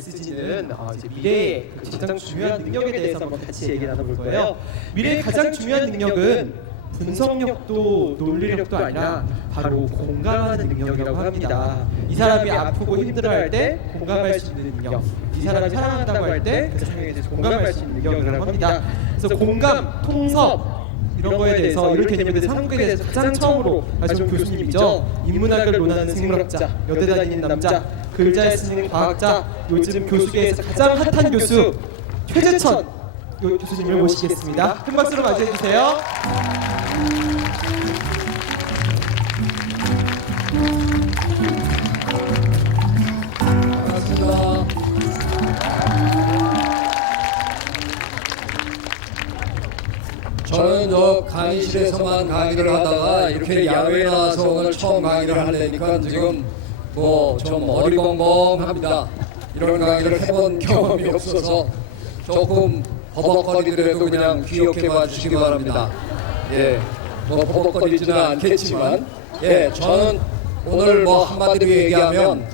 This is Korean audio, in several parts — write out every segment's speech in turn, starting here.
메시지는 이제 미래의 가장 중요한 능력에 대해서 한번 같이 얘기 나눠볼 거예요. 미래의 가장 중요한 능력은 분석력도 논리력도 아니라 바로 공감하는 능력이라고 합니다. 이 사람이 아프고 힘들어할 때 공감할 수 있는 능력, 이 사람이 사랑한다고 할 때 그 상황에 대해서 공감할 수 있는 능력이라고 합니다. 그래서 공감, 통섭 이런 거에 대해서 이런 개념에 대해서 한국에 대해서 가장 처음으로 가져온 교수님이죠. 인문학을 논하는 생물학자, 여대 다니는 남자, 글자에 쓰는 과학자, 요즘 교수계에서 가장 핫한 교수 최재천 교수님을 모시겠습니다. 큰 박수로 맞이해 주세요. 반갑습니다. 저는 저 강의실에서만 강의를 하다가 이렇게 야외에 나와서 오늘 처음 강의를 하려니까 지금 뭐 좀 어리벙벙합니다. 이런 강의를 해본 경험이 없어서 조금 버벅거리더라도 그냥 귀엽게 봐주시기 바랍니다. 예, 뭐 버벅거리지는 않겠지만, 예, 저는 오늘 뭐 한마디로 얘기하면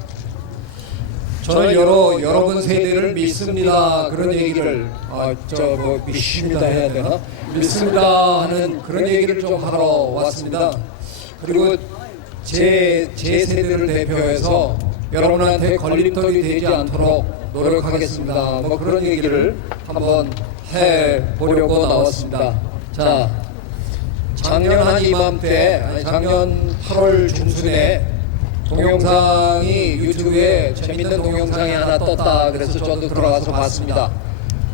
저는 여러분 세대를 믿습니다. 그런 얘기를 뭐 믿습니다 해야 되나? 믿습니다 하는 그런 얘기를 좀 하러 왔습니다. 그리고 제 세대를 대표해서 여러분한테 걸림돌이 되지 않도록 노력하겠습니다. 뭐 그런 얘기를 한번 해보려고 나왔습니다. 자, 작년 한 이맘때, 작년 8월 중순에 동영상이 유튜브에 재밌는 동영상이 하나 떴다 그래서 저도 들어가서 봤습니다.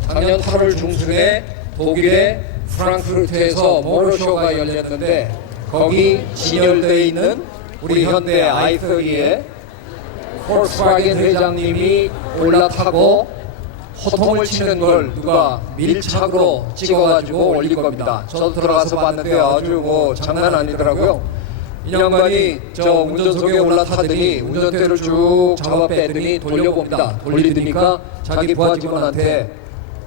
작년 8월 중순에 독일의 프랑크푸르트에서 모터쇼가 열렸는데 거기 진열되어 있는 우리 현대 i30의 폴kswagen 회장님이 올라타고 호통을 치는 걸 누가 밀착으로 찍어가지고 올릴 겁니다. 저도 들어가서 봤는데 아주 뭐 장난 아니더라고요. 이 양반이 저 운전석에 올라타더니 운전대를 쭉 잡아 빼더니 돌려봅니다. 돌리더니까 자기 부하 직원한테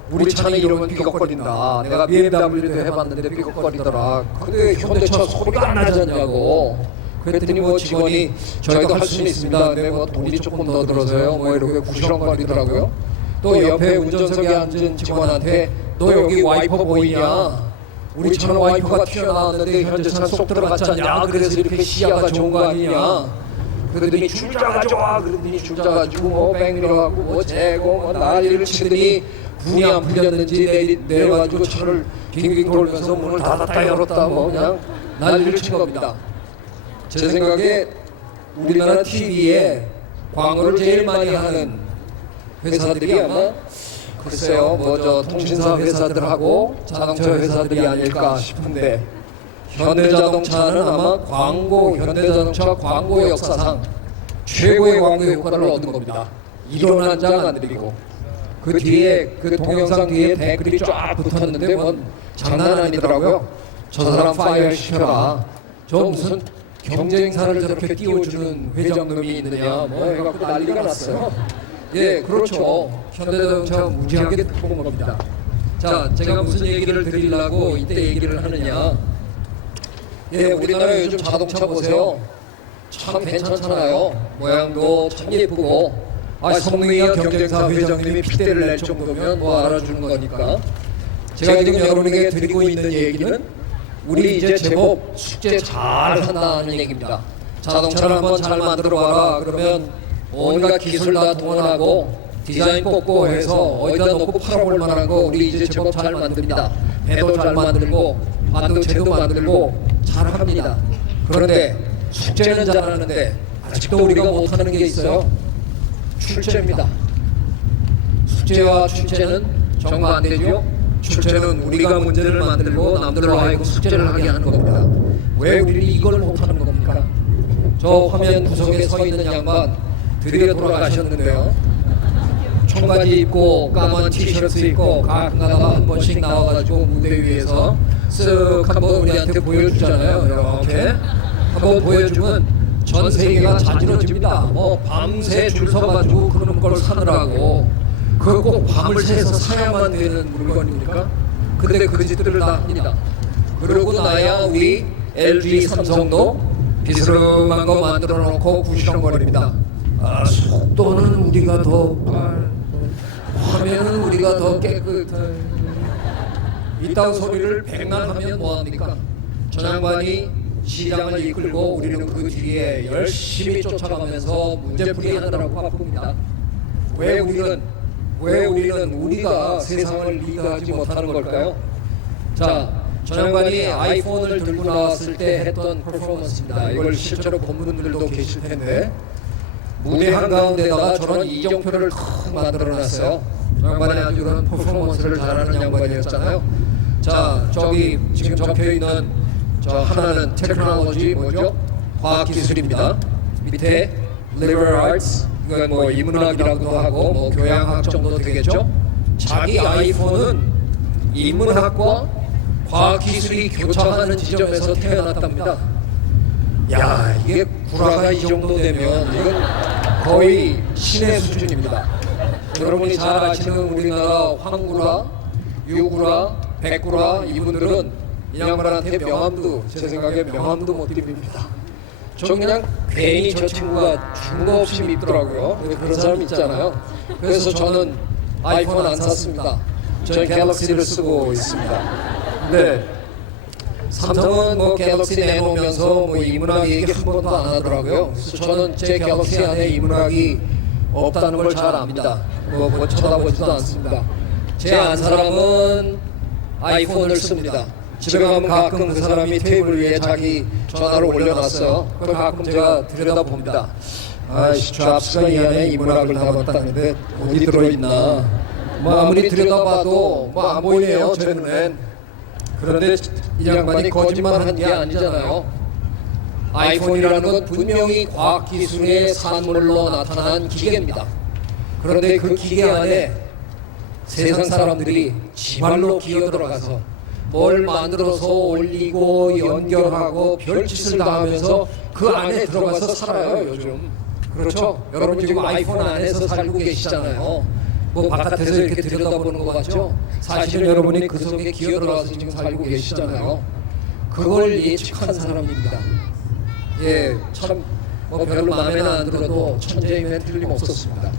우리 차는 이러면 삐걱거린다. 내가 BMW도 해봤는데 삐걱거리더라. 근데 현대차 소리가 안 나잖냐고. 그랬더니 뭐 직원이 저희도 할 수는 있습니다. 근데 뭐 돈이 조금 더 들어서요. 뭐 이렇게 구시렁거리더라고요. 또 옆에 운전석에 앉은 직원한테 너 여기 와이퍼 보이냐? 우리 차는 와이퍼가 튀어나왔는데 현대차는 쏙 들어갔잖냐? 그래서 이렇게 시야가 좋은 거 아니냐? 그러더니 줄자가 좋아. 그러더니 줄자가 주고 뭐 뺑이라고 뭐 재고 뭐 난리를 치더니 분이 안 풀렸는지 내려가지고 차를 빙빙 돌면서 문을 닫았다 열었다 뭐 그냥 난리를 친 겁니다. 제 생각에 우리나라 TV에 광고를 제일 많이 하는 회사들이 아마 글쎄요 뭐 저 통신사 회사들하고 자동차 회사들이 아닐까 싶은데 현대자동차는 아마 현대자동차 광고 역사상 최고의 광고 효과를 얻은 겁니다. 1원 한 장 안 드리고 그 뒤에 그 동영상 뒤에 댓글이 쫙 붙었는데 뭔 장난 아니더라고요. 저 사람 파이어 시켜라. 저 무슨 경쟁사를 저렇게 띄워주는 회장님이 있느냐 뭐 해갖고 난리가 났어요. 예, 그렇죠. 현대자동차가 무지하게 본 겁니다. 자, 제가 무슨 얘기를 드리려고 이때 얘기를 하느냐. 예, 우리나라 요즘 자동차 보세요. 참 괜찮잖아요. 모양도 참 예쁘고. 성능이야 경쟁사 회장님이 핏대를 낼 정도면 뭐 알아주는 거니까. 제가 지금 여러분에게 드리고 있는 얘기는 우리 이제 제법 숙제 잘 한다는 얘기입니다. 자동차를 한번 잘 만들어봐라. 그러면 온갖 기술 다 동원하고 디자인 뽑고 해서 어디다 놓고 팔아볼 만한 거 우리 이제 제법 잘 만듭니다. 배도 잘 만들고 반도체도 만들고 잘 합니다. 그런데 숙제는 잘하는데 아직도 우리가 못하는 게 있어요. 출제입니다. 숙제와 출제는 정반대죠. 출제는 우리가 문제를 만들고 남들로 하여금 숙제를 하게 하는 겁니다. 왜 우리는 이걸 못하는 겁니까? 저 화면 구석에 서 있는 양반 드디어 돌아가셨는데요. 청바지 입고 까만 티셔츠 입고 가끔가다 한 번씩 나와가지고 무대 위에서 쓱 한번 우리한테 보여주잖아요. 이렇게 한번 보여주면 전 세계가 자지러집니다. 뭐 밤새 줄 서가지고 그런 걸 사느라고 그거 꼭 밤을 새서 사야만 되는 물건입니까? 근데 그 짓들을 다 합니다. 그러고 나야 우리 LG 삼성도 비스름한 거 만들어 놓고 구시렁거립니다. 속도는 우리가 더 화면은 우리가 더 깨끗한 이딴 소리를 백날 하면 뭐합니까? 전 양반이 시장을 이끌고 우리는 그 뒤에 열심히 쫓아가면서 문제풀이 하느라고 바쁩니다. 왜 우리는 우리가 세상을 리드하지 못하는 걸까요? 자, 전 양반이 아이폰을 들고 나왔을 때 했던 퍼포먼스입니다. 이걸 실제로 본 분들도 계실 텐데 무대 한가운데다가 저런 이정표를 탁 만들어놨어요. 전 양반이 아주 그런 퍼포먼스를 잘하는 양반이었잖아요. 자, 저기 지금 적혀있는 저 하나는 테크놀로지 뭐죠? 과학기술입니다. 밑에 liberal arts, 이건 뭐 인문학이라고도 하고 뭐 교양학 정도 되겠죠? 자기 아이폰은 인문학과 과학기술이 교차하는 지점에서 태어났답니다. 야, 이게 구라가 이 정도 되면 이건 거의 신의 수준입니다. 여러분이 잘 아시는 우리나라 황구라, 유구라, 백구라 이분들은 이 양반한테 명함도 제 생각에 명함도 못 드립니다. 저 그냥 괜히 저 친구가 중거 없이 밉더라고요. 그런 사람 있잖아요. 그래서 저는 아이폰 안 샀습니다. 저는 갤럭시를 쓰고 있습니다. 근데 삼성은 뭐 갤럭시 내놓으면서 뭐 이문학 얘기 한 번도 안 하더라고요. 그래서 저는 제 갤럭시 안에 이문학이 없다는 걸 잘 압니다. 뭐 쳐다보지도 않습니다. 제 안 사람은 아이폰을 씁니다. 집에 가면 가끔 그 사람이 테이블 위에 자기 전화를 올려놨어요. 그걸 가끔 제가 들여다봅니다. 아이씨, 잡스가 이 안에 이문학을 담았다는데 어디 들어있나. 뭐 아무리 들여다봐도 뭐 안 보이네요, 제 눈엔. 그런데 이 양반이 거짓말한 게 아니잖아요. 아이폰이라는 건 분명히 과학기술의 산물로 나타난 기계입니다. 그런데 그 기계 안에 세상 사람들이 지발로 기어들어가서 뭘 만들어서 올리고 연결하고 별짓을 다 하면서 그 안에 들어가서 살아요, 요즘. 그렇죠? 여러분 지금 아이폰 안에서 살고 계시잖아요. 뭐 바깥에서 이렇게 들여다보는 것 같죠? 사실은 여러분이 그 속에 기어들어가서 지금 살고 계시잖아요. 그걸 예측한 사람입니다. 예, 참 뭐 별로 마음에는 안 들어도 천재임에 틀림없었습니다.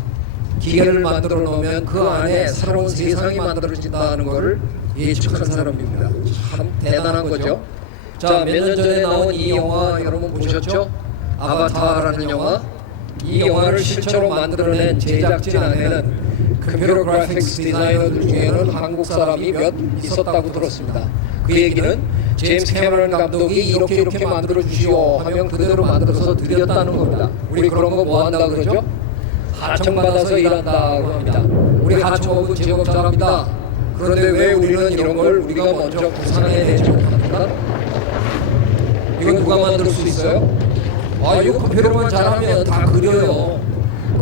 기계를 만들어 놓으면 그 안에 새로운 세상이 만들어진다는 것을 예측한 사람입니다. 참 대단한 거죠. 자, 몇 년 전에 나온 이 영화 여러분 보셨죠? 아바타라는 영화. 이 영화를 실제로 만들어낸 제작진 안에는 컴퓨터 그래픽스 디자이너들 중에는 한국 사람이 몇 있었다고 들었습니다. 그 얘기는 제임스 캐머런 감독이 이렇게 만들어 주시오 하면 그대로 만들어서 드렸다는 겁니다. 우리 그런 거 뭐 한다 그러죠? 하청받아서 일한다고 합니다. 우리 하청업은 제법 잘합니다. 그런데 왜 우리는 이런 걸 우리가 먼저 구상해내지 못합니까? 이건 누가 만들 수 있어요? 이거 컴퓨터만 잘하면 다 그려요.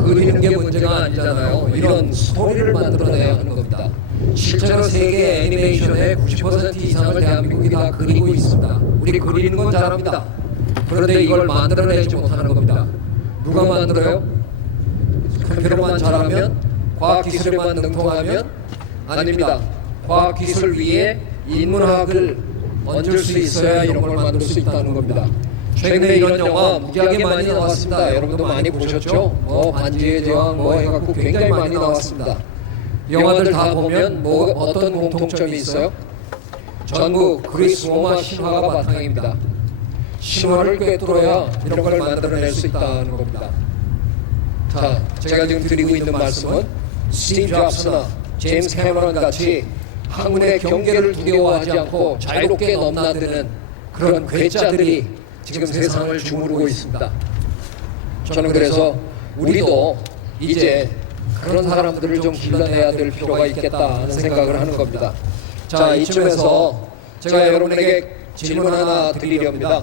그리는 게 문제가 아니잖아요. 이런 스토리를 만들어내야 하는 겁니다. 실제로 세계 애니메이션의 90% 이상을 대한민국이 다 그리고 있습니다. 우리 그리는 건 잘합니다. 그런데 이걸 만들어내지 못하는 겁니다. 누가 만들어요? 컴퓨터만 잘하면? 과학기술에만 능통하면? 아닙니다. 과학기술 위에 인문학을 얹을 수 있어야 이런 걸 만들 수 있다는 겁니다. 최근에 이런 영화 무지하게 많이 나왔습니다. 여러분도 많이 보셨죠? 뭐 반지의 제왕 뭐 해갖고 굉장히 많이 나왔습니다. 영화들 다 보면 뭐 어떤 공통점이 있어요? 전부 그리스 로마 신화가 바탕입니다. 신화를 꿰뚫어야 이런 걸 만들어낼 수 있다는 겁니다. 자, 제가 지금 드리고 있는 말씀은 스티브 잡스나 제임스 캐머런 같이 학문의 경계를 두려워하지 않고 자유롭게 넘나드는 그런 괴짜들이 지금 세상을 주무르고 있습니다. 저는 그래서 우리도 이제 그런 사람들을 좀 길러내야 될 필요가 있겠다 하는 생각을 하는 겁니다. 자, 이쯤에서 제가 여러분에게 질문 하나 드리렵니다.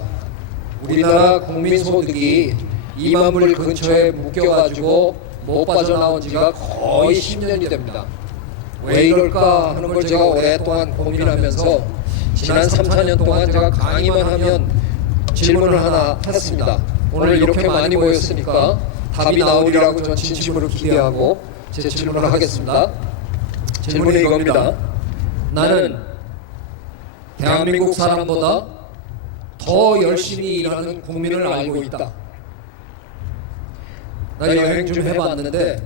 우리나라 국민소득이 2만 불 근처에 묶여가지고 못 빠져나온 지가 거의 10년이 됩니다. 왜 이럴까 하는 걸 제가 오랫동안 고민하면서 지난 3, 4년 동안 제가 강의만 하면 질문을 하나 했습니다. 오늘 이렇게 많이 모였으니까 답이 나오리라고 전 진심으로 기대하고 제 질문을 하겠습니다. 질문이 이겁니다. 나는 대한민국 사람보다 더 열심히 일하는 국민을 알고 있다. 나 여행 좀 해봤는데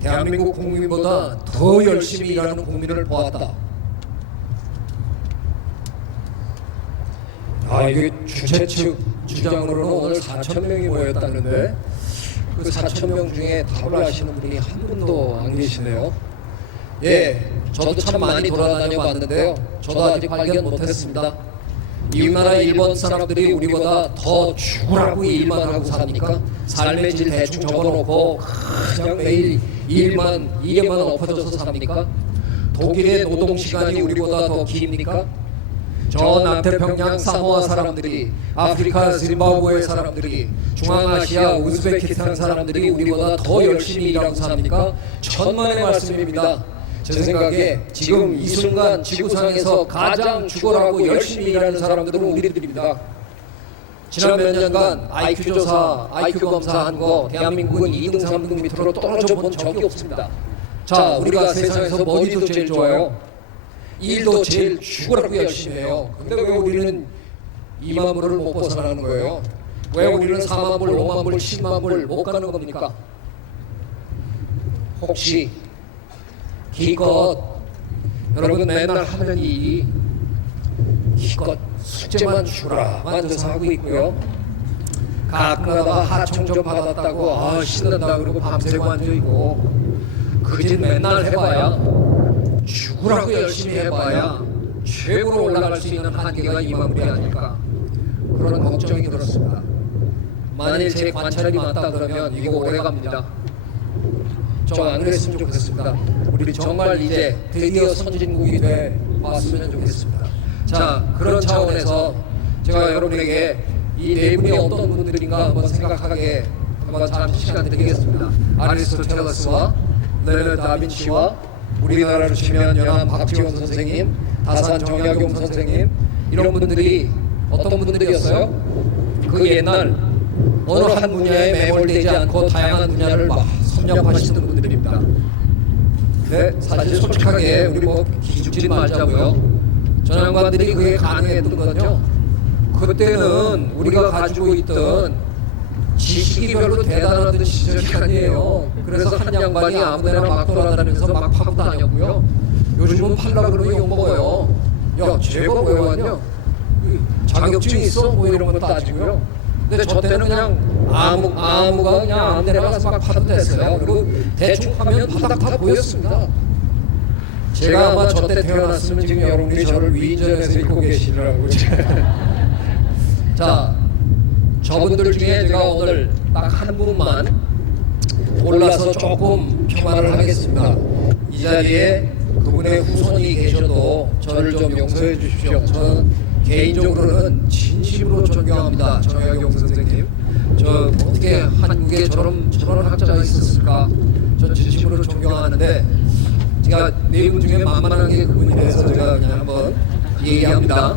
대한민국 국민보다 더 열심히 일하는 국민을 보았다. 이게 주최 측 주장으로는 오늘 4,000명이 모였다는데 그 4,000명 중에 답을 하시는 분이 한 분도 안 계시네요. 예, 저도 참 많이 돌아다녀 봤는데요. 저도 아직 발견 못했습니다. 이웃나라 일본 사람들이 우리보다 더 죽으라고 일만 하고 삽니까? 삶의 질 대충 접어놓고 그냥 매일 일에만 엎어져서 삽니까? 독일의 노동시간이 우리보다 더 깁니까? 저 남태평양 사모아 사람들이, 아프리카 짐바브웨 사람들이, 중앙아시아 우즈베키스탄 사람들이 우리보다 더 열심히 일하고 삽니까? 천만의 말씀입니다. 제 생각에 지금 이 순간 지구상에서 가장 죽어라고 열심히 일하는 사람들은 우리들입니다. 지난 몇 년간 IQ 조사, IQ 검사한 거 대한민국은 2등, 3등 밑으로 떨어져 본 적이 없습니다. 자, 우리가 세상에서 어디도 제일 좋아요? 일도 제일 죽으라고 열심히 해요. 근데 왜 우리는 2만 불을 못 벗어나는 거예요? 왜 우리는 4만 불, 5만 불, 10만 불 못 가는 겁니까? 혹시 기껏 여러분 맨날 하는 일이 기껏 숙제만 주라만 돼서 하고 있고요. 가끔가다 하청 좀 받았다고 신난다 그러고 밤새고 앉아있고 그 짓 맨날 해봐야 죽으라고 열심히 해봐야 최고로 올라갈 수 있는 한계가 2만 불이 아닐까 그런 걱정이 들었습니다. 만일 제 관찰이 맞다 그러면 이거 오래 갑니다. 저 안 그랬으면 좋겠습니다. 우리 정말 이제 드디어 선진국이 돼 왔으면 좋겠습니다. 자, 그런 차원에서 제가 여러분에게 이 네 분이 어떤 분들인가 한번 생각하게 한번 잠시 시간 드리겠습니다. 아리스토텔레스와 레오나르도 다빈치와 우리나라로 치면 연암 박지원 선생님, 다산 정약용 선생님 이런 분들이 어떤 분들이었어요? 그 옛날 어느 한 분야에 매몰되지 않고 다양한 분야를 막 섭렵하시는 분들입니다. 네, 사실 솔직하게 우리 뭐 기죽지 말자고요. 전 양반들이 그게 가능했던 건요. 그때는 우리가 가지고 있던 지식이 별로 대단하던 시절이 아니에요. 그래서 한 양반이 아무데나 막 돌아다니면서 막 파고 다녔고요. 요즘은 팔라 그러면 욕먹어요. 야, 쟤가 왜 왔냐? 자격증 있어? 뭐 이런 거 따지고요. 근데 저 때는 그냥 아무가 그냥 아무 데나 가서 막 파도 됐어요. 그리고 대충 하면 바닥 다 보였습니다. 제가 아마 저 때 태어났으면 지금 여러분이 저를 위인전에서 읽고 계시더라고요. 자, 저분들 중에 제가 오늘 딱 한 분만 골라서 조금 평가를 하겠습니다. 이 자리에 그분의 후손이 계셔도 저를 좀 용서해 주십시오. 저는 개인적으로는 진심으로 존경합니다. 정약용 선생님. 저 어떻게 한국에 저런 학자가 있었을까? 전 진심으로 존경하는데 제가 네 분 중에 만만한 게 그분이 돼서 제가 그냥 한번 얘기합니다.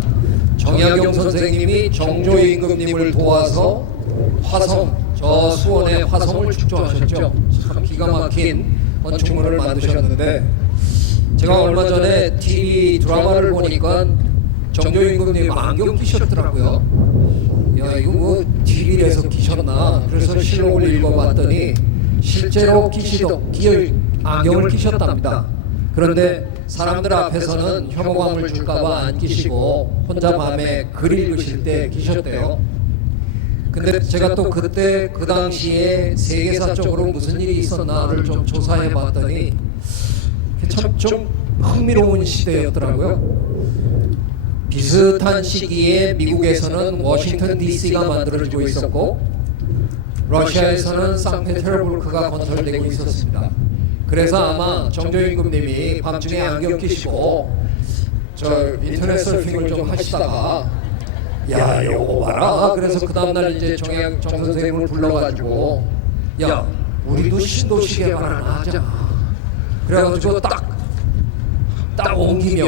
정약용 선생님이 정조 임금님을 도와서 화성, 저 수원의 화성을 축조하셨죠. 참 기가 막힌 건축물을 만드셨는데 제가 얼마 전에 TV 드라마를 보니까 정조 임금님 안경 끼셨더라고요. 야, 이거 뭐 TV에서 끼셨나? 그래서 실록을 읽어봤더니 실제로 안경을 끼셨답니다. 그런데 사람들 앞에서는 혐오감을 줄까봐 안 끼시고 혼자 밤에 글 읽으실 때 끼셨대요. 근데 제가 또 그때 그 당시에 세계사적으로 무슨 일이 있었나를 좀 조사해 봤더니 참 좀 흥미로운 시대였더라고요. 비슷한 시기에 미국에서는 워싱턴 DC가 만들어지고 있었고 러시아에서는 상트페테르부르크가 건설되고 있었습니다. 그래서 아마 정조 임금님이 밤중에 안경 끼시고 저 인터넷 서핑을 좀 하시다가 야, 요거 봐라. 그래서 그 다음날 이제 정 선생님을 불러가지고 야, 우리도 신도시계 하나 하자. 그래가지고 딱 옮기면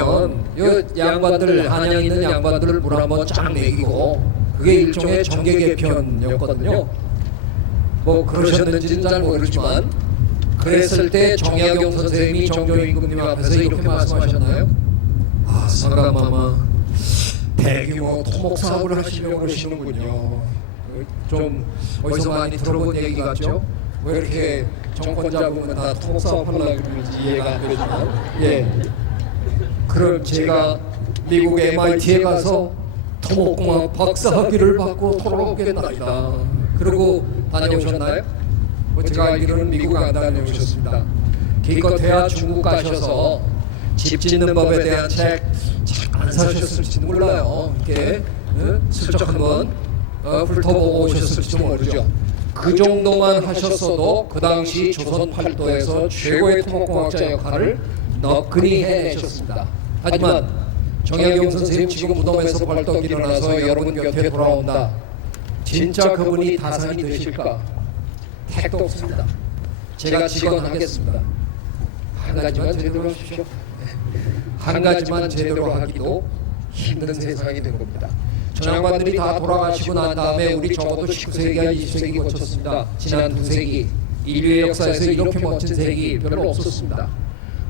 요 양반들 한양 있는 양반들을 물 한번 쫙 먹이고 그게 일종의 정계 개편이었거든요. 뭐 그러셨는지는 잘 모르지만 그랬을 때 정약용 선생님이 정조 임금님 앞에서 이렇게 말씀하셨나요? 상감마마 대규모 토목 사업을 하시려고 그러시는군요. 좀 어디서 많이 들어본 얘기 같죠? 왜 이렇게 정권 잡으면 다 통합 하려고 그러는지 이해가 안 되지만 예. 그럼 제가 미국 MIT에 가서 토목공학 박사학위를 받고 돌아오겠나이다. 그러고 다녀오셨나요? 뭐 제가 알기로는 미국 안 다녀오셨습니다. 기껏해야 중국 가셔서 집 짓는 법에 대한 책 안 사셨을지도 몰라요. 이렇게 슬쩍 한번 훑어보고 오셨을지도 모르죠. 그 정도만 하셨어도 그 당시 조선 팔도에서 최고의 토목공학자 역할을 너끈히 해내셨습니다. 하지만 정약용 선생님 지금 무덤에서 벌떡 일어나서 여러분 곁에 돌아온다. 진짜 그분이 다산이 되실까? 택도 없습니다. 제가 직언하겠습니다. 한 가지만 제대로 하십시오. 한 가지만 제대로 하기도 힘든 세상이 된 겁니다. 저 양반들이 다 돌아가시고 난 다음에 우리 적어도 19세기와 20세기 거쳤습니다. 지난 2세기 인류의 역사에서 이렇게 멋진 세기 별로 없었습니다.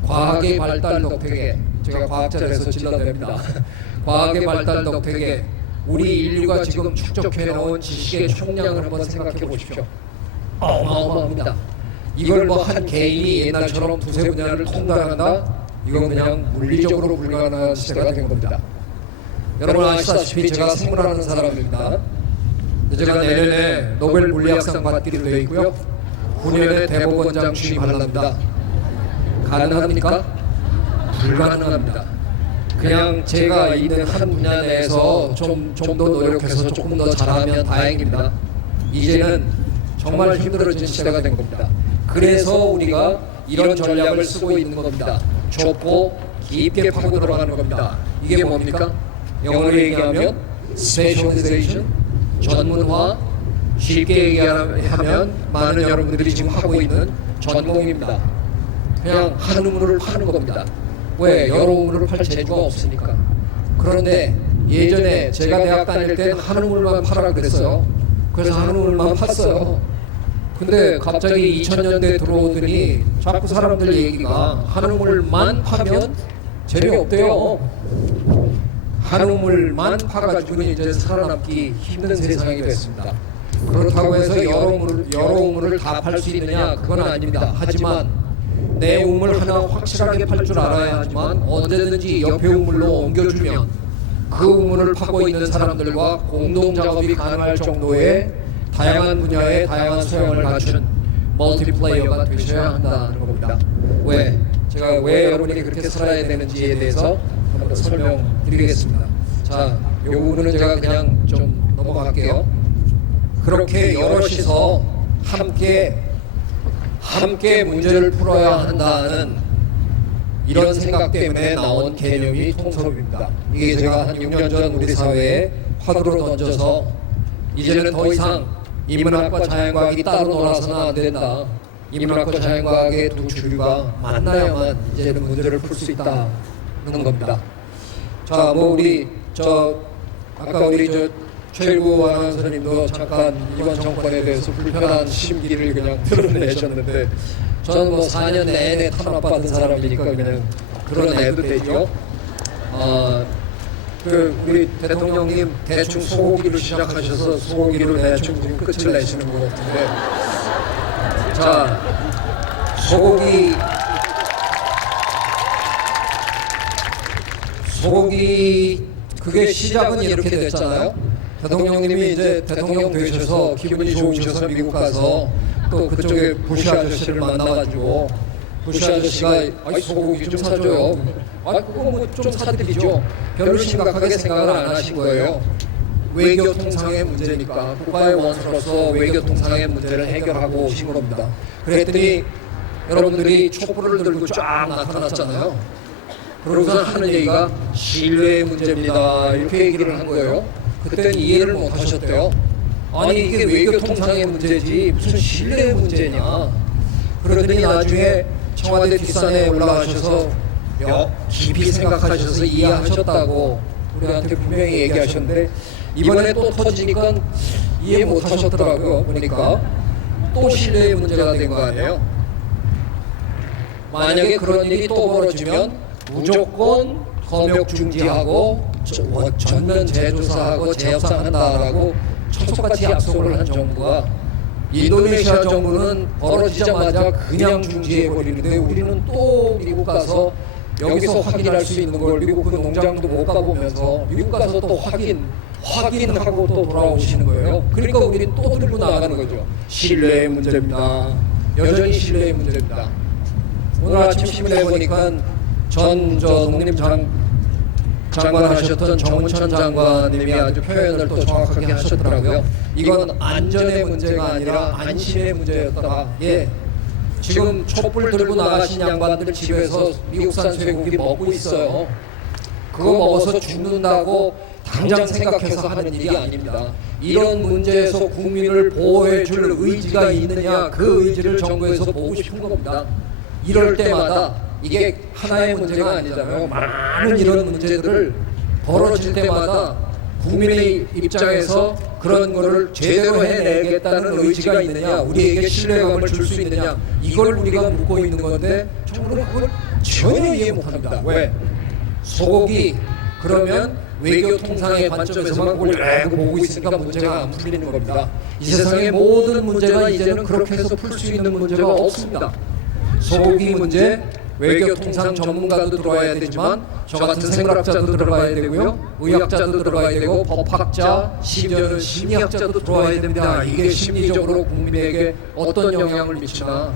과학의 발달 덕택에 제가 과학자라서 질러냅니다. 과학의 발달 덕택에 우리 인류가 지금 축적해놓은 지식의 총량을 한번 생각해 보십시오. 어마어마합니다. 이걸 뭐 한 개인이 옛날처럼 두세 분야를 통달한다? 이건 그냥 물리적으로 불가능한 시대가 된 겁니다. 여러분 아시다시피 제가 생물하는 사람입니다. 제가 내년에 노벨 물리학상 받기로 되어 있고요. 9년에 대법원장 취임하랍니다. 가능합니까? 불가능합니다. 그냥 제가 있는 한 분야 내에서 좀 더 노력해서 조금 더 잘하면 다행입니다. 이제는 정말 힘들어진 시대가 된 겁니다. 그래서 우리가 이런 전략을 쓰고 있는 겁니다. 좁고 깊게 파고 들어가는 겁니다. 이게 뭡니까? 영어로 얘기하면 specialization, 전문화, 쉽게 얘기하면 많은 여러분들이 지금 하고 있는 전공입니다. 그냥 한 우물을 파는 겁니다. 왜? 여러 우물을 팔 재주가 없으니까. 그런데 예전에 제가 대학 다닐 때 한 우물만 팔아라 그랬어요. 그래서 한 우물만 팠어요. 근데 갑자기 2000년대 들어오더니 자꾸 사람들 얘기가 한 우물만 파면 재미없대요. 한 우물만 파가지고는 이제 살아남기 힘든 세상이 됐습니다. 그렇다고 해서 여러 우물을 다 팔 수 있느냐? 그건 아닙니다. 하지만 내 우물 하나 확실하게 팔 줄 알아야 하지만 언제든지 옆에 우물로 옮겨주면 그 우물을 파고 있는 사람들과 공동 작업이 가능할 정도의 다양한 분야의 다양한 소양을 갖춘 멀티플레이어가 되셔야 한다는 겁니다. 왜? 제가 왜 여러분이 그렇게 살아야 되는지에 대해서 한번 설명드리겠습니다. 자, 이 부분은 제가 그냥 좀 넘어갈게요. 그렇게 여럿이서 함께 문제를 풀어야 한다는 이런 생각 때문에 나온 개념이 통섭입니다. 이게 제가 한 6년 전 우리 사회에 화두로 던져서 이제는 더 이상 인문학과 자연과학이 따로 놀아서는 안 된다. 인문학과 자연과학의 두 주류가 만나야만 이제는 문제를 풀 수 있다는 겁니다. 자, 뭐 아까 우리 최일구 아나운서님도 잠깐 이번 정권에 대해서 불편한 심기를 그냥 드러내셨는데 저는 뭐 4년 내내 탄압받은 사람이니까 그냥 드러내도 되죠. 우리 대통령님 대충 소고기로 시작하셔서 소고기로 대충 지금 끝을 내시는 것 같은데, 자, 소고기 그게 시작은 이렇게 됐잖아요. 대통령님이 이제 대통령 되셔서 기분이 좋으셔서 미국 가서 또 그쪽에 부시 아저씨를 만나가지고 부시 아저씨가 아이 소고기 좀 사줘요. 그거 뭐 좀 사드리죠. 별로 심각하게 생각을 안 하신 거예요. 외교 통상의 문제니까 국가의 원수로서 외교 통상의 문제를 해결하고 오신 겁니다. 그랬더니 여러분들이 촛불을 들고 쫙 나타났잖아요. 그러고서 하는 얘기가 신뢰의 문제입니다. 이렇게 얘기를 한 거예요. 그때는 이해를 못 하셨대요. 아니 이게 외교 통상의 문제지 무슨 신뢰의 문제냐. 그러더니 나중에 청와대 뒷산에 올라가셔서 깊이 생각하셔서 이해하셨다고 우리한테 분명히 얘기하셨는데 이번에 또 터지니까 이해 못 하셨더라고요. 보니까 또 신뢰의 문제가 된 거 아니에요. 만약에 그런 일이 또 벌어지면 무조건 검역 중지하고 전면 재조사하고 재협상한다라고 천속같이 약속을 한 정부가 인도네시아 정부는 벌어지자마자 그냥 중지해 버리는데 우리는 또 미국 가서 여기서 확인할 수 있는 걸 미국 그 농장도 못 가보면서 미국 가서 또 확인하고 또 돌아오시는 거예요. 그러니까 우리는 또 들고 나가는 거죠. 신뢰의 문제입니다. 여전히 신뢰의 문제입니다. 오늘 아침 신문에 보니까 전 장관 하셨던 정운천 장관님이 아주 표현을 또 정확하게 하셨더라고요. 이건 안전의 문제가 아니라 안심의 문제였다. 예. 지금 촛불 들고 나가신 양반들 집에서 미국산 쇠고기 먹고 있어요. 그거 먹어서 죽는다고 당장 생각해서 하는 일이 아닙니다. 이런 문제에서 국민을 보호해 줄 의지가 있느냐, 그 의지를 정부에서 보고 싶은 겁니다. 이럴 때마다 이게 하나의 문제가 아니잖아요. 많은 이런 문제들을 벌어질 때마다 국민의 입장에서 그런 거를 제대로 해내겠다는 의지가 있느냐, 우리에게 신뢰감을 줄 수 있느냐, 이걸 우리가 묻고 있는 건데 정부는 그걸 전혀 이해 못합니다. 왜? 소고기 그러면 외교 통상의 관점에서만 그걸 내고 보고 있으니까 문제가 안 풀리는 겁니다. 이 세상의 모든 문제가 이제는 그렇게 해서 풀 수 있는 문제가 없습니다. 소고기 문제, 외교 통상 전문가도 들어와야 되지만 저 같은 생물학자도 들어가야 되고요, 의학자도 들어가야 되고, 법학자, 심지어는 심리학자도 들어와야 됩니다. 이게 심리적으로 국민에게 어떤 영향을 미치나,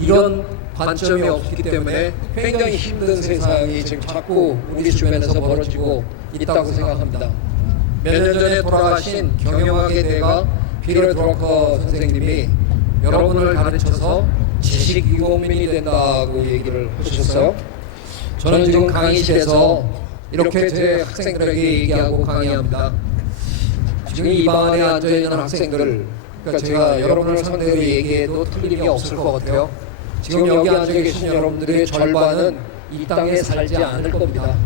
이런 관점이 없기 때문에 굉장히 힘든 세상이 지금 자꾸 우리 주변에서 벌어지고 있다고 생각합니다. 몇 년 전에 돌아가신 경영학의 대가 피터 드러커 선생님이 여러분을 가르쳐서 지식 유공민이 된다고 얘기를 하셨어요. 저는 지금 강의실에서 이렇게 제 학생들에게 얘기하고 강의합니다. 지금 이 방 안에 앉아있는 학생들, 그러니까 제가 여러분을 상대로 얘기해도 틀림이 없을 것 같아요. 지금 여기 앉아 계신 여러분들의 절반은 이 땅에 살지 않을 겁니다.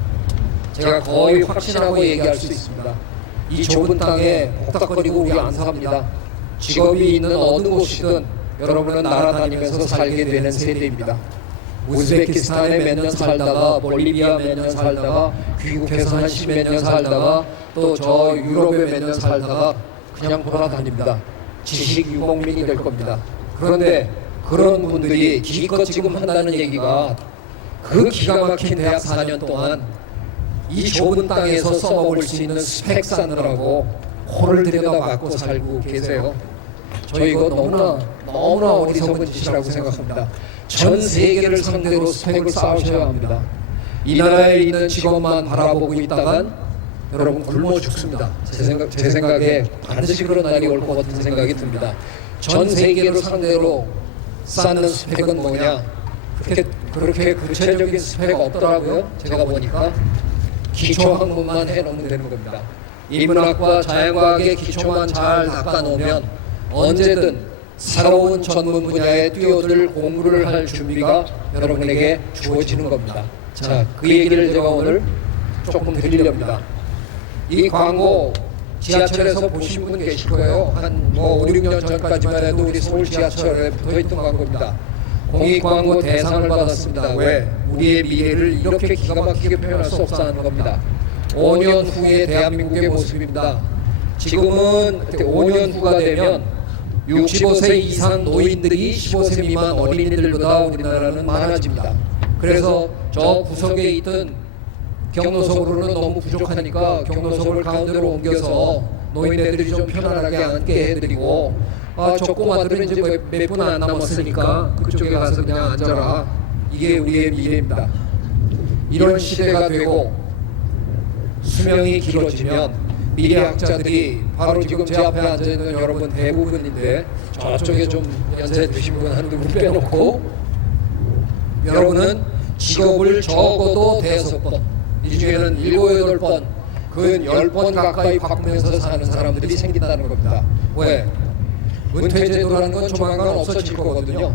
제가 거의 확신하고 얘기할 수 있습니다. 이 좁은 땅에 복닥거리고 우리 안 삽니다. 직업이 있는 어느 곳이든 여러분은 날아다니면서 살게 되는 세대입니다. 우즈베키스탄에 몇 년 살다가, 볼리비아 몇 년 살다가, 귀국해서 한 10몇 년 살다가, 또 저 유럽에 몇 년 살다가 그냥 돌아다닙니다. 지식 유공민이 될 겁니다. 그런데 그런 분들이 기껏 지금 한다는 얘기가 그 기가 막힌 대학 4년 동안 이 좁은 땅에서 써먹을 수 있는 스펙 쌓느라고 코를 들여다 막고 살고 계세요. 저 이거 너무나 어리석은 짓이라고 생각합니다. 전 세계를 상대로 스펙을 쌓으셔야 합니다. 이 나라에 있는 직업만 바라보고 있다간 여러분 굶어 죽습니다. 제 생각에 반드시 그런 날이 올 것 같은 생각이 듭니다. 전 세계를 상대로 쌓는 스펙은 뭐냐? 그렇게 구체적인 스펙 없더라고요. 제가 보니까 기초 학문만 해놓으면 되는 겁니다. 인문학과 자연과학의 기초만 잘 닦아놓으면 언제든 새로운 전문 분야에 뛰어들 공부를 할 준비가 여러분에게 주어지는 겁니다. 자, 그 얘기를 제가 오늘 조금 드리렵니다. 이 광고 지하철에서 보신 분 계실 거예요. 한 5, 6년 전까지만 해도 우리 서울 지하철에 붙어있던 광고입니다. 공익 광고 대상을 받았습니다. 왜? 우리의 미래를 이렇게 기가 막히게 표현할 수 없다는 겁니다. 5년 후의 대한민국의 모습입니다. 지금은 5년 후가 되면 65세 이상 노인들이 15세 미만 어린이들보다 우리나라는 많아집니다. 그래서 저 구석에 있던 경로석으로는 너무 부족하니까 경로석을 가운데로 옮겨서 노인네들이 좀 편안하게 앉게 해드리고, 저 꼬마들은 이제 몇 분 안 남았으니까 그쪽에 가서 그냥 앉아라. 이게 우리의 미래입니다. 이런 시대가 되고 수명이 길어지면 미래학자들이 바로 지금 제 앞에 앉아있는 여러분 대부분인데, 저쪽에 좀 연세 드신 분 한두 분 빼놓고 여러분은 직업을 적어도 5번, 이 중에는 7, 8번, 그 10번 가까이 바꾸면서 사는 사람들이 생긴다는 겁니다. 왜? 은퇴제도라는 건 조만간 없어질 거거든요.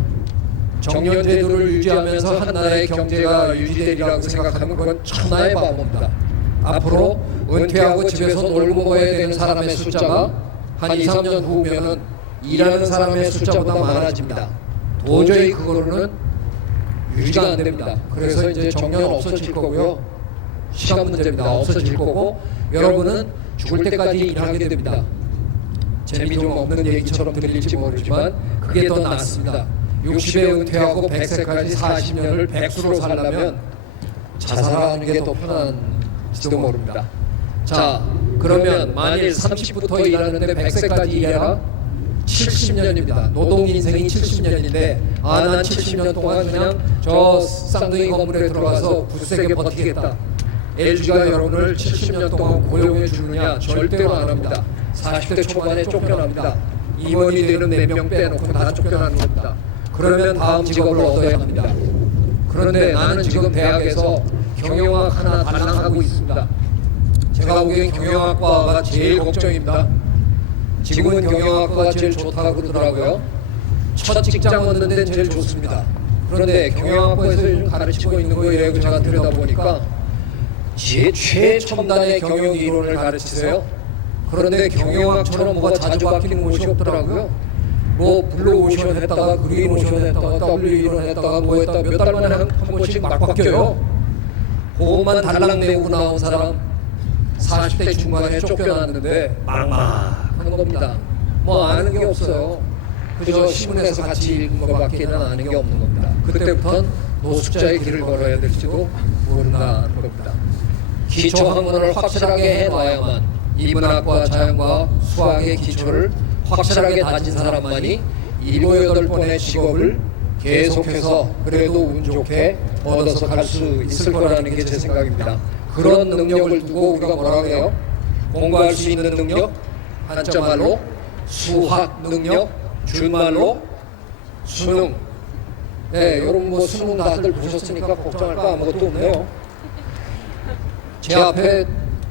정년제도를 유지하면서 한 나라의 경제가 유지되리라고 생각하면 그건 천하의 바보입니다. 앞으로 은퇴하고 집에서 놀고 먹어야 되는 사람의 숫자가 한 2, 3년 후면은 일하는 사람의 숫자보다 많아집니다. 도저히 그거는 유지가 안 됩니다. 그래서 이제 정년 없어질 거고요. 시간 문제입니다. 없어질 거고, 여러분은 죽을 때까지 일하게 됩니다. 재미 좀 없는 얘기처럼 들릴지 모르지만 그게 더 낫습니다. 60에 은퇴하고 100세까지 40년을 백수로 살려면 자살하는 게 더 편한지도 모릅니다. 자, 그러면 만일 30부터 일하는데 100세까지 일해라? 70년입니다. 노동 인생이 70년인데 난 70년 동안 그냥 저 쌍둥이 건물에 들어가서 굳세게 버티겠다. LG가 여러분을 70년 동안 고용해 주느냐? 절대로 안 합니다. 40대 초반에 쫓겨납니다. 임원이 되는 4명 빼놓고 다 쫓겨나는 겁니다. 그러면 다음 직업을 얻어야 합니다. 그런데 나는 지금 대학에서 경영학 하나 달랑하고 있습니다. 제가 보기엔 경영학과가 제일 걱정입니다. 지금은 경영학과가 제일 좋다고 그러더라고요. 첫 직장 얻는 데는 제일 좋습니다. 그런데 경영학과에서 요즘 가르치고 있는 거에 제가 들여다보니까 최첨단의 경영 이론을 가르치세요. 그런데 경영학처럼 뭐가 자주 바뀌는 곳이 없더라고요. 뭐 블루 오션 했다가 그린 오션 했다가 W 이론 했다가 뭐 했다가 몇 달 만에 한 번씩 막 바뀌어요. 그것만 달랑 내고 나온 사람 40대 중반에 쫓겨났는데 막막한 겁니다. 뭐 아는 게 없어요. 그저 신문에서 같이 읽은 것밖에는 아는 게 없는 겁니다. 그때부터는 노숙자의 길을 걸어야 될지도 모른다는 겁니다. 기초 학문을 확실하게 해놔야만 인문학과 자연과 수학의 기초를 확실하게 다진 사람만이 7, 8번의 직업을 계속해서 그래도 운 좋게 얻어서 갈 수 있을 거라는 게 제 생각입니다. 그런 능력을 두고 우리가 뭐라고 해요? 공부할 수 있는 능력, 한자말로 수학 능력, 준말로 수능. 네, 여러분 뭐 수능 다들 보셨으니까 걱정할 거 아무것도 없네요. 제 앞에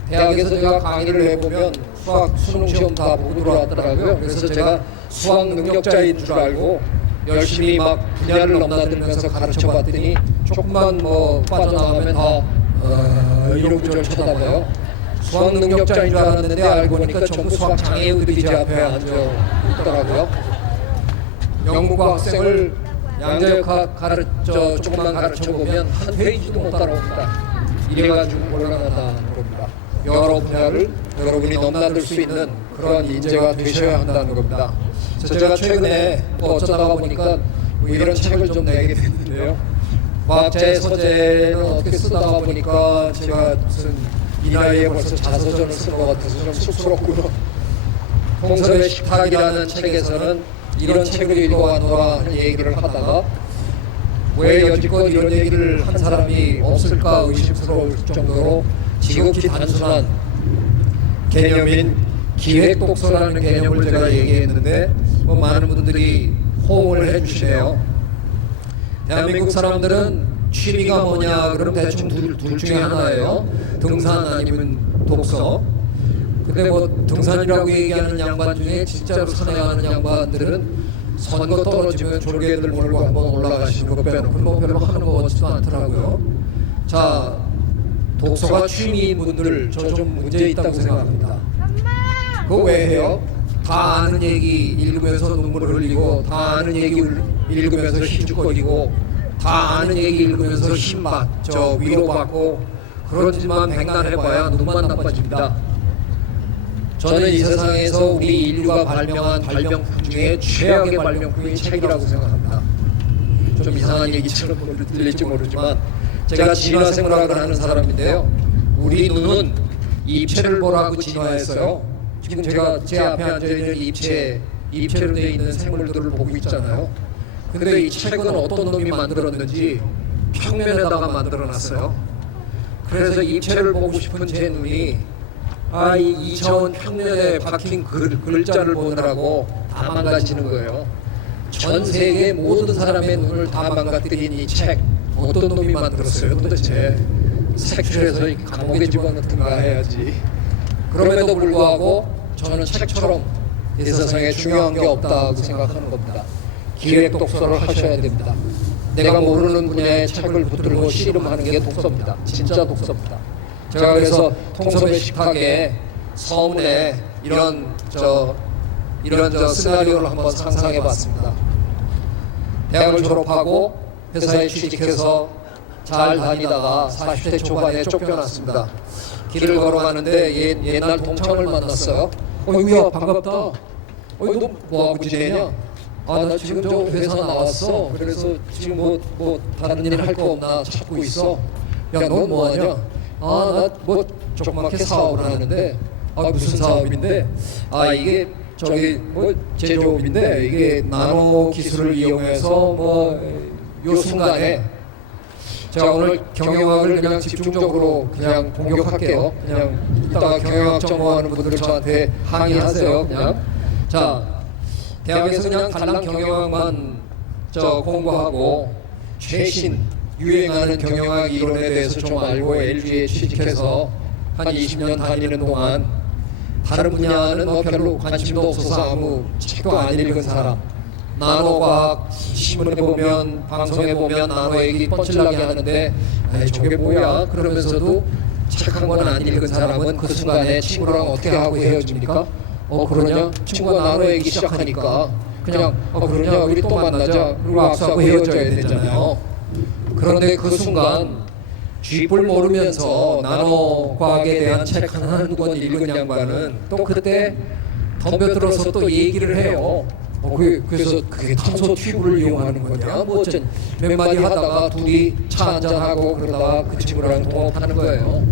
대학에서 제가 강의를 해보면 수학 수능 시험 다 보고 들어왔더라고요. 그래서 제가 수학 능력자인 줄 알고 열심히 막 분야를 넘나들면서 가르쳐 봤더니 조금만 뭐 빠져나가면 다 이러저러 쳐다봐요. 수학 능력자인 줄 알았는데 알고 보니까 전부 수학 장애우들이 제 앞에 앉아 있더라고요. 영국어 학생을 양자역학 조금만 가르쳐 보면 한 페이지도 못 따라옵니다. 이래가지고 곤란하다는 겁니다. 여러 분야를 여러분이 넘나들 수 있는 그런 인재가 되셔야 한다는 겁니다. 제가 최근에 뭐 어쩌다가 보니까 뭐 이런 책을 좀 내게 됐는데요. 과학자의 서재는 어떻게 쓰다가 보니까 제가 무슨 이 나이에 벌써 자서전을 쓴 것 같아서 좀 쑥스럽고요. 홍석의 식탁이라는 책에서는 이런 책을 읽어왔노라 하는 얘기를 하다가 왜 여지껏 이런 얘기를 한 사람이 없을까 의심스러울 정도로 지극히 단순한 개념인 기획독서라는 개념을 제가 얘기했는데 뭐 많은 분들이 호응을 해주시네요. 대한민국 사람들은 취미가 뭐냐 그러면 대충 둘 중에 하나예요. 등산 아니면 독서. 근데 뭐 등산이라고 얘기하는 양반 중에 진짜로 산에 가는 양반들은 선거 떨어지면 졸개들 몰고 한번 올라가시는 거 빼놓고 뭐 별로 하는 거 같지도 않더라고요. 자, 독서가 취미인 분들 저 좀 문제 있다고 생각합니다. 그거 왜 해요? 다 아는 얘기 읽으면서 눈물을 흘리고 다 아는 얘기 읽으면서 희죽거리고 다 아는 얘기 읽으면서 위로받고 그러지만 백날 해봐야 눈만 나빠집니다. 저는 이 세상에서 우리 인류가 발명한 발명품 중에 최악의 발명품이 책이라고 생각합니다. 좀 이상한 얘기처럼 들릴지 모르지만 제가 진화생물학을 하는 사람인데요. 우리 눈은 입체를 보라고 진화했어요. 지금 제가 제 앞에 앉아있는 입체로 되어 있는 생물들을 보고 있잖아요. 근데 이 책은 어떤 놈이 만들었는지 평면에다가 만들어놨어요. 그래서 입체를 보고 싶은 제 눈이 이 2차원 평면에 박힌 글자를 보느라고 다 망가지는 거예요. 전 세계 모든 사람의 눈을 다 망가뜨린 이 책 어떤 놈이 만들었어요 도대체. 색출해서 감옥에 집어넣든가 해야지. 그럼에도 불구하고 저는 책처럼 이 세상에 중요한 게 없다고 생각하는 겁니다. 기획 독서를 하셔야 됩니다. 내가 모르는 분야의 책을 붙들고 씨름하는 게 독서입니다. 진짜 독서입니다. 제가 그래서 통섭의 식탁에 서문에 이런 시나리오를 한번 상상해 봤습니다. 대학을 졸업하고 회사에 취직해서 잘 다니다가 40대 초반에 쫓겨났습니다. 길을 걸어가는데 옛날 동창을 만났어요. 어이구야 반갑다. 너 뭐하고 지내냐? 나 지금 저 회사 나왔어. 그래서 지금 뭐 다른 일 할 거 없나 찾고 있어. 야, 넌 뭐하냐? 나 뭐 조그맣게 사업을 하는데. 무슨 사업인데? 이게 저기 뭐 제조업인데 이게 나노 기술을 이용해서 뭐 요 순간에 제가 오늘 경영학을 그냥 집중적으로 그냥 공격할게요. 그냥 이따가 경영학 전공하는 분들 저한테 항의하세요. 그냥 자, 대학에서 그냥 단랑 경영학만 공부하고 최신 유행하는 경영학 이론에 대해서 좀 알고 LG에 취직해서 한 20년 다니는 동안 다른 분야는 별로 관심도 없어서 아무 책도 안 읽은 사람, 나노과학 신문에 보면 방송에 보면 나노 얘기 뻔질나게 하는데 저게 뭐야 그러면서도 책 한 권 안 읽은 사람은 그 순간에 친구랑 어떻게 하고 헤어집니까? 그러냐? 친구가 나노 얘기 시작하니까 그냥 그러냐? 우리 또 만나자 그리고 악수하고 헤어져야 되잖아요. 그런데 그 순간 쥐뿔 모르면서 나노 과학에 대한 책 한두 권 읽은 양반은 또 그때 덤벼들어서 또 얘기를 해요. 그래서 그게 탄소 튜브를 이용하는 거냐? 뭐 어쩐 몇 마디 하다가 둘이 차 한잔하고 그러다가 그 친구랑 동업하는 거예요.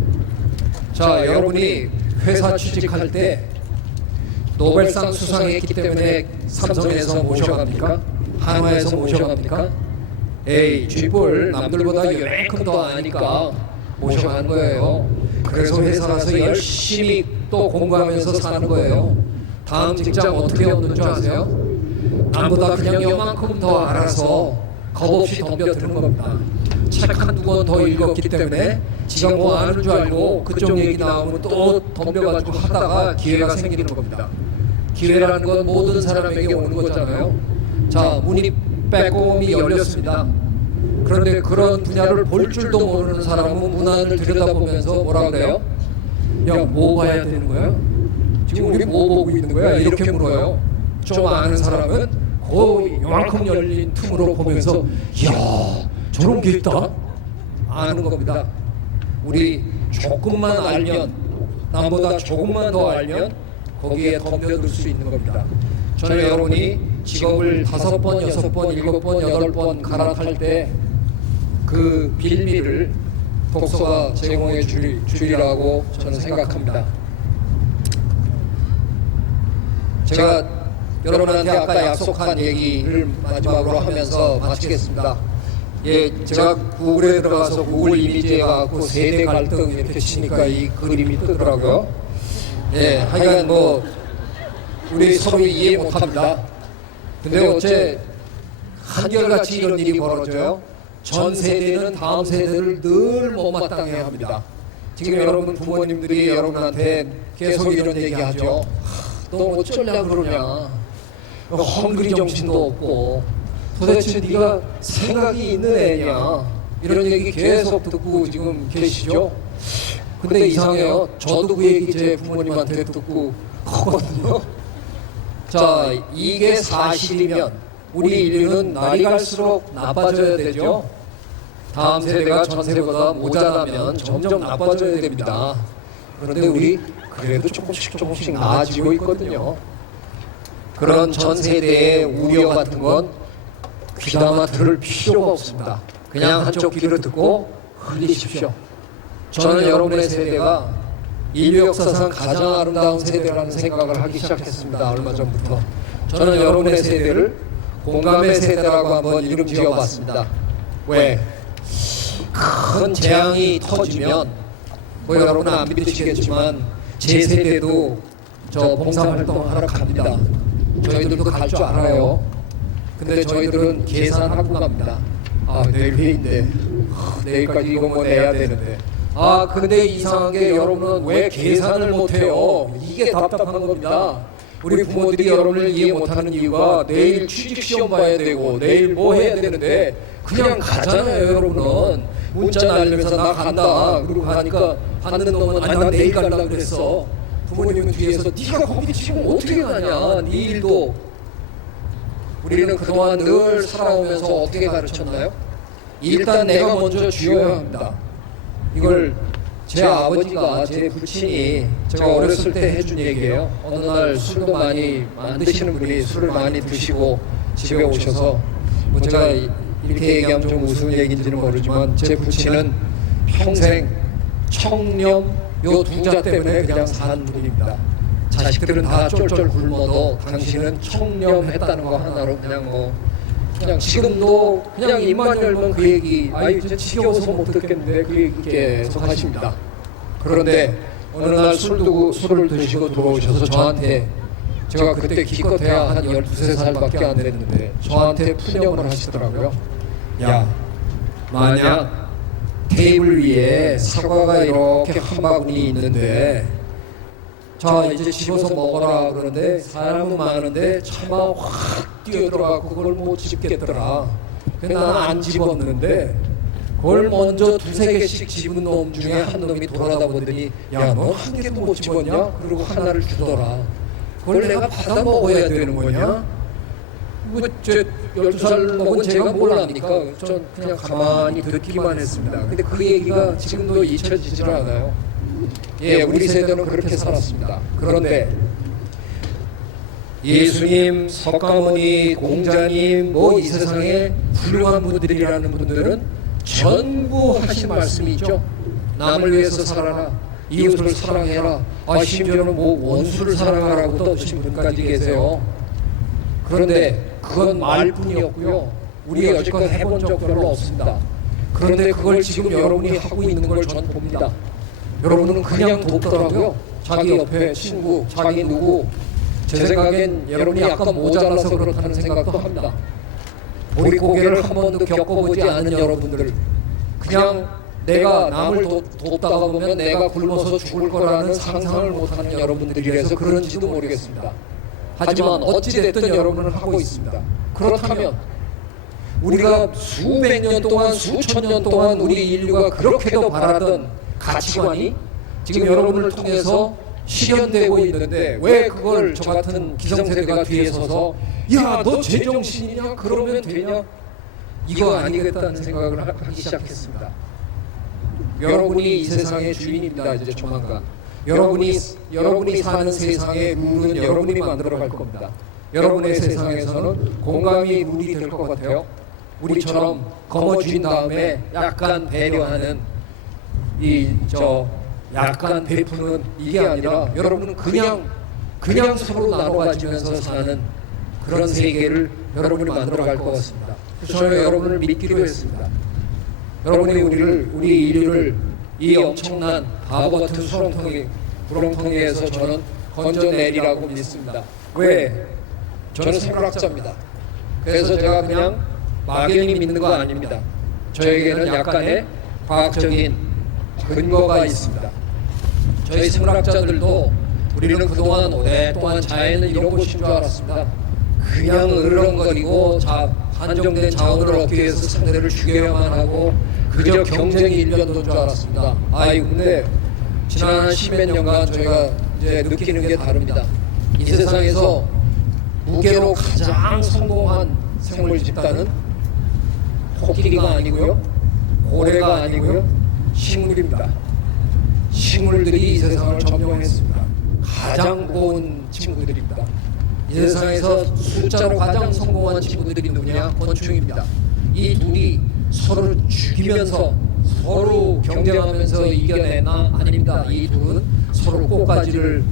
자, 여러분이 회사 취직할 때 노벨상 수상했기 때문에 삼성에서 모셔갑니까? 한화에서 모셔갑니까? 쥐뿔 남들보다 열만큼 더 아니까 모셔간 거예요. 그래서 회사 가서 열심히 또 공부하면서 사는 거예요. 다음 직장 어떻게 얻는 줄 아세요? 남보다 그냥 요만큼 더 알아서 겁없이 덤벼드는 겁니다. 책 한두 권 더 읽었기 때문에 지가 뭐 아는 줄 알고 그쪽 얘기 나오면 또 덤벼가지고 하다가 기회가 생기는 겁니다. 기회라는 건 모든 사람에게 오는 거잖아요. 자, 문이 빼꼼히 열렸습니다. 그런데 그런 분야를 볼 줄도 모르는 사람은 문안을 들여다보면서 뭐라 그래요? 뭐 봐야 되는 거예요? 지금 우리 뭐 보고 있는 거야? 이렇게 물어요. 좀 아는 사람은 거의 요만큼 열린 틈으로 보면서 이야 저런 게 있다? 아는 겁니다. 우리 조금만 알면 남보다 조금만 더 알면 거기에 덤벼들 수 있는 겁니다. 저는 여러분이 직업을 5번, 6번, 7번, 8번 갈아탈 때 그 빌미를 독서가 제공해 주리라고 저는 생각합니다. 제가 여러분한테 아까 약속한 얘기를 마지막으로 하면서 마치겠습니다. 제가 구글에 들어가서 구글 이미지에 가고 세대 갈등 이렇게 치니까 이 그림이 뜨더라고요. 하여간 뭐 우리 서로 이해 못합니다. 근데 어째 한결같이 이런 일이 벌어져요? 전 세대는 다음 세대를 늘 못마땅해 합니다. 지금 여러분 부모님들이 여러분한테 계속 이런 얘기하죠. 너 어쩌려고 그러냐? 너 헝그리 정신도 없고 도대체 네가 생각이 있는 애냐? 이런 얘기 계속 듣고 지금 계시죠? 근데 이상해요. 저도 그 얘기 제 부모님한테 듣고 거거든요. 자, 이게 사실이면 우리 인류는 날이 갈수록 나빠져야 되죠. 다음 세대가 전 세대보다 모자라면 점점 나빠져야 됩니다. 그런데 우리 그래도 조금씩 나아지고 있거든요. 그런 전 세대의 우려 같은 건 귀담아 들을 필요가 없습니다. 그냥 한쪽 귀로 듣고 흘리십시오. 저는 여러분의 세대가 인류 역사상 가장 아름다운 세대라는 생각을 하기 시작했습니다. 얼마 전부터. 저는 여러분의 세대를 공감의 세대라고 한번 이름 지어봤습니다. 왜? 큰 재앙이 터지면 뭐 여러분은 안 믿으시겠지만 제 세대도 저 봉사활동 하러 갑니다. 저희들도 갈 줄 알아요. 근데 저희들은 계산하고 갑니다. 내일 회의인데 내일까지 이거 뭐 내야 되는데 근데 이상한 게 여러분은 왜 계산을 못해요? 이게 답답한 겁니다. 우리 부모들이 여러분을 이해 못하는 이유가 내일 취직시험 봐야 되고 내일 뭐 해야 되는데 그냥 가잖아요. 여러분은 문자 날리면서 나 간다 그러고 가니까 받는 놈은 나 내일 가려고 그랬어. 부모님은 뒤에서 네가 거기 지금 어떻게 가냐 네 일도. 우리는 그동안 늘 살아오면서 어떻게 가르쳤나요? 일단 내가 먼저 쥐어야 합니다. 이걸 제 아버지가 제 부친이 제가 어렸을 때 해준 얘기예요. 어느 날 술도 많이 안 드시는 분이 술을 많이 드시고 집에 오셔서 뭐 제가 이렇게 얘기하면 좀 우스운 얘기인지는 모르지만 제 부친은 평생 청렴 요 두 자 때문에 그냥 사는 분입니다. 자식들은 다 쫄쫄 굶어도 당신은 청렴했다는 거 하나로 그냥 지금도 그냥 입만 열면 그 얘기 아유 이제 지겨워서 못 듣겠는데 그 얘기 계속 하십니다. 그런데 어느 날 술을 드시고 들어오셔서 저한테 제가 그때 기껏해야 한 12~13살밖에 안 됐는데 저한테 푸념을 하시더라고요. 야, 만약 테이블 위에 사과가 이렇게 한 바구니 있는데 자 이제 집어서 먹어라 그러는데 사람은 많은데 차마 확 뛰어들어가고 그걸 못 집겠더라. 근데 나는 안 집었는데 그걸 먼저 2~3개씩 집은 놈 중에 한 놈이 돌아다 보더니 야 너 한 개도 못 집었냐? 그리고 하나를 주더라. 그걸 내가 받아 먹어야 되는 거냐? 뭐저 12살 먹은 제가 뭘 압니까? 전 그냥 가만히 듣기만 했습니다. 근데 그 얘기가 지금도 잊혀지질 않아요. 예, 우리 세대는 그렇게 살았습니다. 그런데 예수님, 석가모니, 공자님, 뭐 이 세상에 훌륭한 분들이라는 분들은 전부 하신 말씀이 있죠. 남을 위해서 살아라, 이웃을 사랑해라, 심지어는 뭐 원수를 사랑하라고 떠드신 분까지 계세요. 그런데 그건 말뿐이었고요. 우리 여지껏 해본 적 별로 없습니다. 그런데 그걸 지금 여러분이 하고 있는 걸 전 봅니다. 여러분은 그냥 돕더라고요. 자기 옆에 친구, 자기 누구. 제 생각엔 여러분이 약간 모자라서 그렇다는 생각도 합니다. 우리 고개를 한 번도 겪어보지 않은 여러분들, 그냥 내가 남을 돕다가 보면 내가 굶어서 죽을 거라는 상상을 못하는 여러분들이라서 그런지도 모르겠습니다. 하지만 어찌됐든 여러분은 하고 있습니다. 그렇다면 우리가 수백 년 동안, 수천 년 동안 우리 인류가 그렇게도 바라던 가치관이 지금 여러분을 통해서 실현되고 있는데 왜 그걸 저 같은 기성세대가 뒤에 서서 야 너 제정신이냐 그러면 되냐 이거 아니겠다는 생각을 하기 시작했습니다. 여러분이 이 세상의 주인입니다. 이제 조만간 여러분이 사는 세상의 룰은 여러분이 만들어 갈 겁니다. 여러분의 세상에서는 공감이 룰이 될 것 같아요. 우리처럼 거머쥔 다음에 약간 배려하는 약간 베푸는 이게 아니라 여러분은 그냥 서로 나눠 가지면서 사는 그런 세계를 여러분이 만들어 갈 것 같습니다. 그래서 저는 여러분을 믿기로 했습니다. 여러분이 우리 인류를 이 엄청난 바보 같은 구렁텅이에서 저는 건져내리라고 믿습니다. 왜? 저는 생물학자입니다. 그래서 제가 그냥 막연히 믿는 거 아닙니다. 저에게는 약간의 과학적인 근거가 있습니다. 저희 생물학자들도 우리는 그동안 오랫동안 자연은 이런 곳인 줄 알았습니다. 그냥 으르렁거리고 한정된 자원을 얻기 위해서 상대를 죽여야만 하고 그저 경쟁이 일변도인 줄 알았습니다. 근데 지난 10몇 년간 저희가 이제 느끼는 게 다릅니다. 이 세상에서 무게로 가장 성공한 생물 집단은 코끼리가 아니고요, 고래가 아니고요, 식물입니다. 식물들이 이 세상을 점령했습니다. 가장 고운 친구들입니다. 이 세상에서 숫자로 가장 성공한 친구들이 누구냐? 곤충입니다. 이 둘이 서로를 죽이면서 서로 경쟁하면서 이겨내나? 아닙니다. 이 둘은 서로 꽃가루를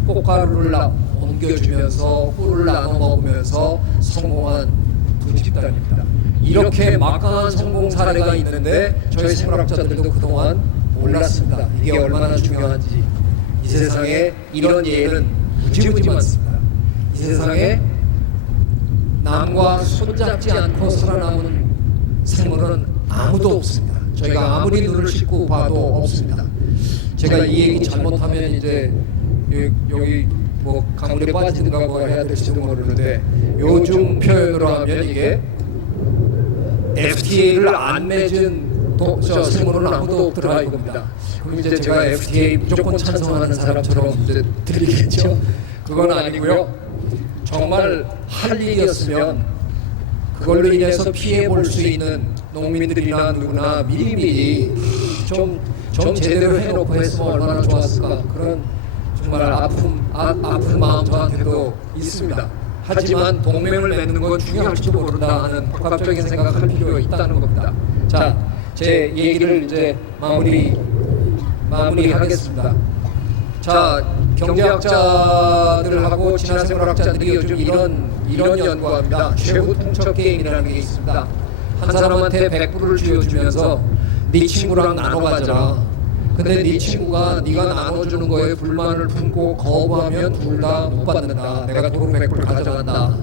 옮겨주면서 꿀을 나눠 먹으면서 성공한 두 집단입니다. 이렇게 막강한 성공 사례가 있는데 저희 생물학자들도 그동안 몰랐습니다. 이게 얼마나 중요한지. 이 세상에 이런 예는 무지무지 많습니다. 이 세상에 남과 손잡지 않고 살아남은 생물은 아무도 없습니다. 저희가 아무리 눈을 씻고 봐도 없습니다. 제가 이 얘기 잘못하면 이제 여기 뭐 강물에 빠지든가 뭐 해야 될지도 모르는데 요즘 표현으로 하면 이게 FTA를 안 맺은 생물은 아무도 없더라 이겁니다. 그럼 이제 제가 FTA 무조건 찬성하는 사람처럼 이제 드리겠죠. 그건 아니고요. 정말 할 일이었으면 그걸로 인해서 피해 볼 수 있는 농민들이나 누구나 미리미리 좀 제대로 해놓고 했으면 얼마나 좋았을까. 그런 정말 아픈 마음 저한테도 있습니다. 하지만 동맹을 맺는 건 중요할지도 모른다 하는 복합적인 생각할 필요가 있다는 겁니다. 자, 제 얘기를 이제 마무리하겠습니다. 자, 경제학자들하고 진화생물학자들이 요즘 이런 연구합니다. 최후 통첩 게임이라는 게 있습니다. 한 사람한테 100불을 쥐어주면서 네 친구랑 나눠 가져라. 근데 네 친구가 네가 나눠주는 거에 불만을 품고 거부하면 둘 다 못 받는다. 내가 도로 100불 가져간다.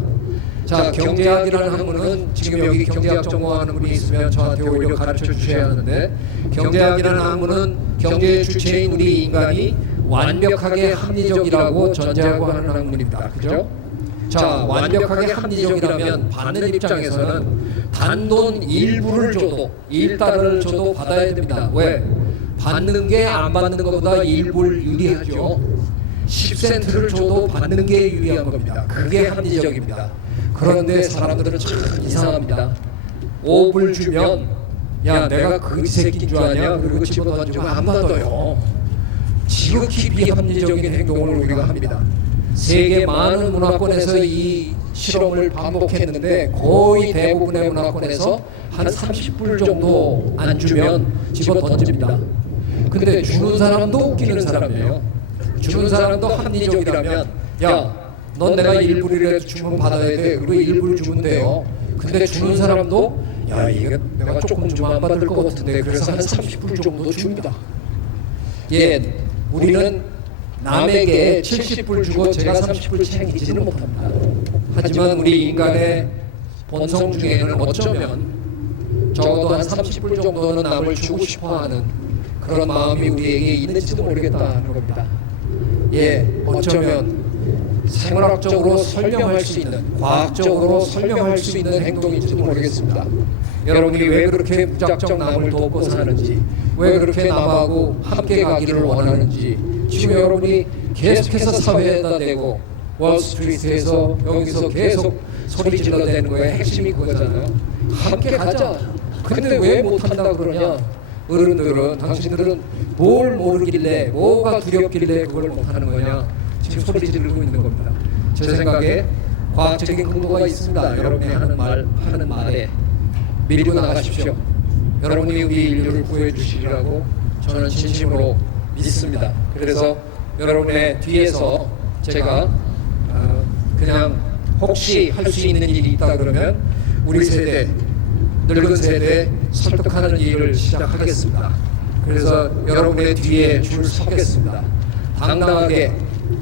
자, 경제학이라는 학문은 지금 여기 경제학 전공하는 분이 있으면 저한테 오히려 가르쳐 주셔야 하는데, 경제학이라는 학문은 경제의 주체인 우리 인간이 완벽하게 합리적이라고 전제하고 하는 학문입니다. 그죠? 자, 완벽하게 합리적이라면 받는 입장에서는 단돈 1불을 줘도 1달러를 줘도 받아야 됩니다. 왜? 받는 게 안 받는 것보다 1불 유리하죠. 10센트를 줘도 받는 게 유리한 겁니다. 그게 합리적입니다. 그런데 사람들은 참 이상합니다. 5불 주면 야, 내가 그 새끼인 줄 아냐? 그리고 집어던지고 안 받아요. 지극히 비합리적인 행동을 우리가 합니다. 세계 많은 문화권에서 이 실험을 반복했는데 거의 대부분의 문화권에서 한 30불 정도 안 주면 집어 던집니다. 근데 주는 사람도 웃기는 사람이에요. 주는 사람도 합리적이라면 야, 넌 내가 1불이라도 주면 받아야 돼. 그리고 1불 주면 돼요. 근데 주는 사람도 야, 이게 내가 조금 주면 안 받을 것 같은데 그래서 한 30불 정도 줍니다. 예, 우리는 남에게 70불 주고 제가 30불 챙기지는 못합니다. 하지만 우리 인간의 본성 중에는 어쩌면 적어도 한 30불 정도는 남을 주고 싶어하는 그런 마음이 우리에게 있는지도 모르겠다는 겁니다. 예, 어쩌면 생물학적으로 설명할 수 있는, 과학적으로 설명할 수 있는 행동인지도 모르겠습니다. 여러분이 왜 그렇게 무작정 남을 돕고 사는지, 왜 그렇게 남하고 함께 가기를 원하는지 지금 여러분이 계속해서 사회에다 대고 월스트리트에서 여기서 계속 소리 질러대는 거에 핵심이 그거잖아요. 함께 가자. 근데 왜 못한다 그러냐? 어른들은, 당신들은 뭘 모르길래, 뭐가 두렵길래 그걸 못하는 거냐? 지금 소리 지르고 있는 겁니다. 제 생각에 과학적인 근거가 있습니다. 여러분이 하는 말에 밀고 나가십시오. 여러분이 우리 인류를 구해주시리라고 저는 진심으로 믿습니다. 그래서 여러분의 뒤에서 제가 그냥 혹시 할 수 있는 일이 있다 그러면 우리 세대, 늙은 세대 설득하는 일을 시작하겠습니다. 그래서 여러분의 뒤에 줄 서겠습니다. 당당하게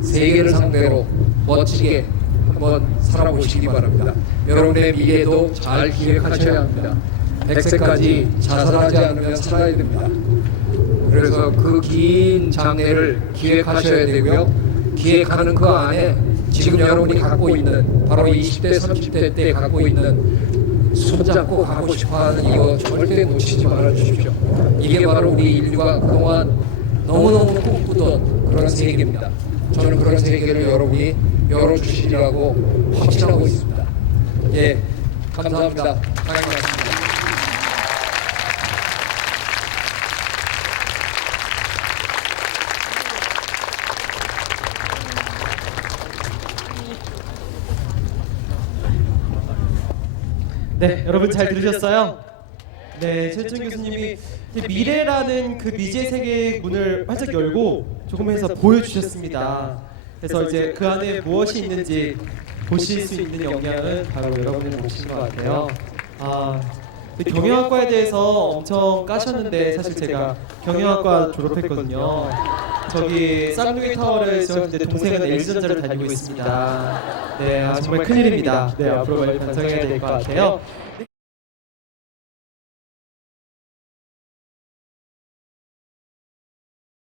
세계를 상대로 멋지게 한번 살아보시기 바랍니다. 여러분의 미래도 잘 기획하셔야 합니다. 100세까지 자살하지 않으면 살아야 됩니다. 그래서 그 긴 장래를 기획하셔야 되고요. 기획하는 그 안에 지금 여러분이 갖고 있는 바로 20대, 30대 때 갖고 있는 손잡고 가고 싶어하는 이거 절대 놓치지 말아주십시오. 이게 바로 우리 인류가 그동안 너무너무 꿈꾸던 그런 세계입니다. 저는 그런 세계를 여러분이 열어주시리라고 확신하고 있습니다. 예, 감사합니다. 사랑합니다. 네, 여러분 잘 들으셨어요? 네, 최준 교수님이 미래라는 그 미지의 세계의 문을 활짝 열고 조금 해서 보여주셨습니다. 그래서 이제 그 안에 무엇이 있는지 보실 수 있는 역량은 바로 여러분의 몫인 것 같아요. 경영학과에 대해서 엄청 까셨는데 사실 제가 경영학과 졸업했거든요. 저기 쌍둥이 타워를 지었는데 동생은 LG전자를 다니고 있습니다. 네, 정말 큰일입니다. 네, 앞으로 많이 반성해야 될 것 같아요.